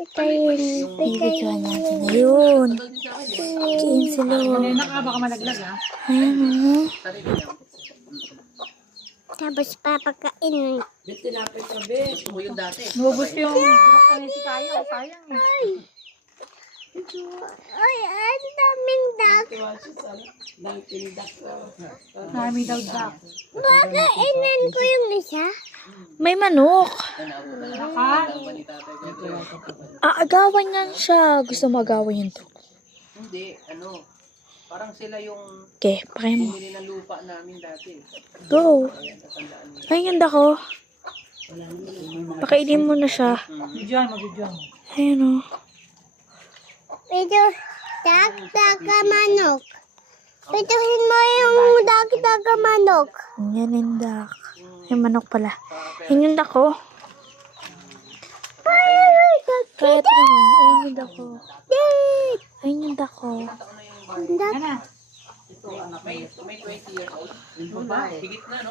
Bibidyoan natin ngayon. Kiin sila. Baka malaglag ha. Ayan. Tapos papakain. Nubos yung binuktan niya si Kaya. O sayang eh. Ay, ang daming duck. Dami daw dak. Pakainan ko yung isa. May manok. Naka. Aagawan niyan siya. Gusto mo agawan yun to. Hindi, parang sila yung Okay, pakay mo. bumili ng lupa namin dati. Go. Ayun yung dako. Pakainin mo na siya. Bidyoan mo, bidyoan mo. Ayan o. Ito, dak-daka manok. Pituhin mo yung dak-daka manok. Yan yung dak. Yung manok pala. Ayun yung dako. Kaya ito mo. Ayun yung dako. Ayun yung dako. Yan na. May 20 years old. Higit na, no?